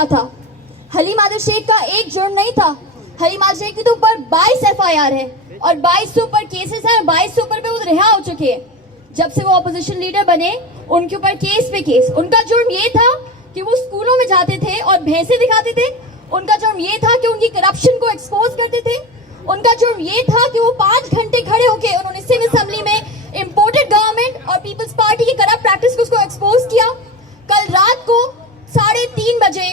क्या था? हलीम आदिल शेख का एक जुर्म नहीं था। हलीम आदिल शेख के तो ऊपर 22 FIR है और 22 से ऊपर केसेस हैं और 22 से ऊपर पे वो रिहा हो चुके हैं। जब से वो ऑपोजिशन लीडर बने उनके ऊपर केस पे केस। उनका जुर्म ये था कि वो स्कूलों में जाते थे और भैंसे दिखाते थे। उनका जुर्म ये था कि उनकी करप्शन को एक्सपोज करते थे। उनका जुर्म ये था कि वो 5 घंटे खड़े होकर उन्होंने सिविल असेंबली में इम्पोर्टेड गवर्नमेंट और पीपल्स पार्टी की करप्ट प्रैक्टिस को उसको एक्सपोज किया। कल रात को 3:30 बजे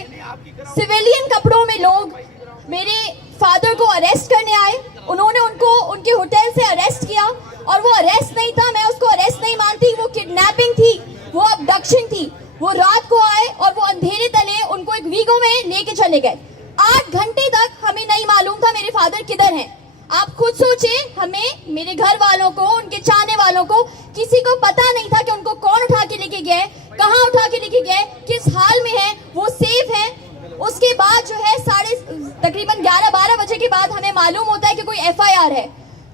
सिविलियन कपड़ों में लोग मेरे फादर को अरेस्ट करने आए। उन्होंने उनको उनके होटल से अरेस्ट किया और वो अरेस्ट नहीं था, मैं उसको अरेस्ट नहीं मानती, वो किडनैपिंग थी, वो अबडक्शन थी। वो रात को आए और वो अंधेरे तले उनको एक वीगो में लेके चले गए। 8 घंटे तक हमें नहीं मालूम था मेरे फादर किधर हैं। आप खुद सोचें, हमें, मेरे घर वालों को, उनके चाहने वालों को, किसी को पता नहीं था कि उनको कौन उठा के लेके गए, कहाँ उठा के लेके गए, किस हाल में है, वो सेफ है। उसके बाद जो है तकरीबन 11-12 बजे के बाद हमें मालूम होता है कि कोई FIR है।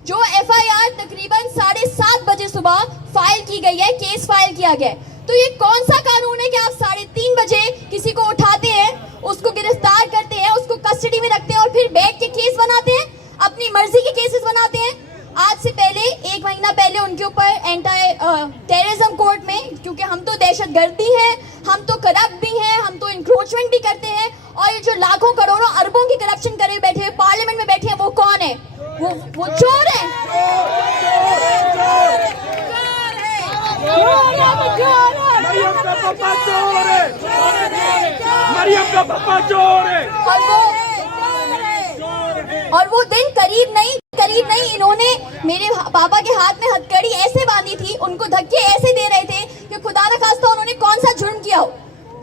जो FIR तकरीबन 7:30 बजे सुबह फाइल की गई है, केस फाइल किया गया है। तो ये कौन सा कानून है कि आप 3:30 बजे किसी को उठाते हैं, उसको गिरफ्तार करते हैं, उसको कस्टडी में रखते हैं और फिर बैठ के केस बनाते हैं, अपनी मर्जी के केसेस बनाते हैं। आज से पहले 1 महीना पहले उनके ऊपर एंटी टेररिज्म कोर्ट में, क्योंकि हम तो दहशतगर्दी हैं, हम तो करप्ट भी हैं, हम तो इंक्रोचमेंट भी करते हैं, और ये जो लाखों करोड़ों अरबों की करप्शन करे बैठे हुए पार्लियामेंट में बैठे हैं, वो कौन है? वो चोर है। मरियम का पापा चोर है। और वो दिन करीब नहीं इन्होंने मेरे पापा के हाथ में हथकड़ी ऐसे बांधी थी, उनको धक्के ऐसे दे रहे थे कि खुदा न खास्ता उन्होंने कौन सा जुर्म किया हो।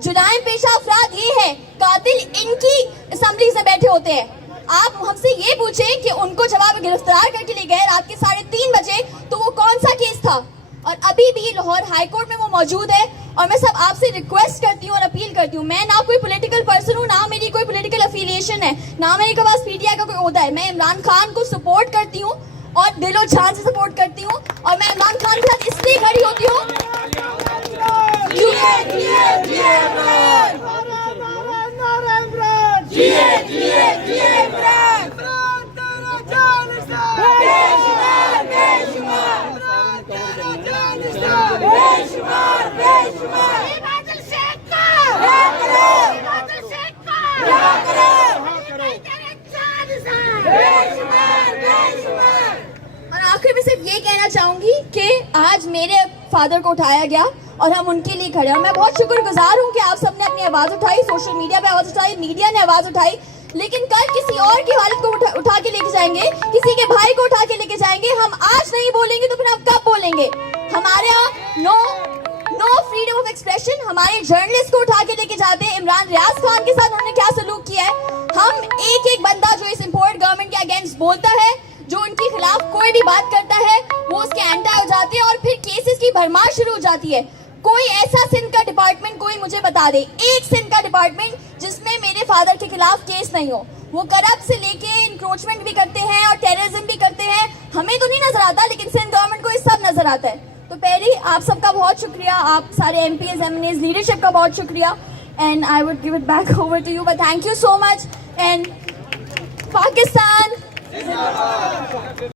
जुराइम पेशा अफराद ये है, कातिल इनकी असेंबली से बैठे होते हैं। आप हमसे ये पूछें कि उनको जब आप गिरफ्तार करके ले गए रात के 3:30 बजे, तो वो कौन सा केस था? और अभी भी लाहौर हाई कोर्ट में वो मौजूद है। और मैं सब आपसे रिक्वेस्ट करती हूँ और अपील करती हूँ, मैं ना कोई पॉलिटिकल पर्सन हूँ, ना मेरी कोई पॉलिटिकल अफिलिएशन है, ना मेरे पास PTI का कोई ओहदा है। मैं इमरान खान को सपोर्ट करती हूँ और दिलो जान से सपोर्ट करती हूँ, और मैं इमरान खान के साथ इसलिए खड़ी होती हूँ। और आखिर में सिर्फ ये कहना चाहूंगी कि आज मेरे फादर को उठाया गया और हम उनके लिए खड़े हैं। मैं बहुत शुक्रगुजार हूँ कि आप सबने अपनी आवाज उठाई, सोशल मीडिया पे आवाज उठाई, मीडिया ने आवाज उठाई, लेकिन कल किसी और की हालत को उठा के लेके जाएंगे, किसी के भाई को उठा के लेके जाएंगे। हम आज नहीं बोलेंगे तो फिर हम कब बोलेंगे? हमारे यहाँ नो फ्रीडम ऑफ एक्सप्रेशन। हमारे जर्नलिस्ट को उठा के लेके जाते हैं। इमरान रियाज खान के साथ उन्होंने क्या सलूक किया है? हम एक बंदा जो इस इम्पोर्टेड गवर्नमेंट के अगेंस्ट बोलता है, जो उनके खिलाफ कोई भी बात करता है, वो उसके एंटी हो जाते हैं और फिर केसेस की भरमार शुरू हो जाती है। कोई ऐसा सिंध का डिपार्टमेंट कोई मुझे बता दे, एक सिंध का डिपार्टमेंट जिसमें मेरे फादर के खिलाफ केस नहीं हो। वो करप्ट से लेके इंक्रोचमेंट भी करते हैं और टेररिज्म भी करते हैं। हमें तो नहीं नजर आता, लेकिन सिंध गवर्नमेंट को ये सब नजर आता है। तो पहले आप सबका बहुत शुक्रिया, आप सारे MPs MNAs लीडरशिप का बहुत शुक्रिया, and I would give it back over to you, but thank you so much. And Pakistan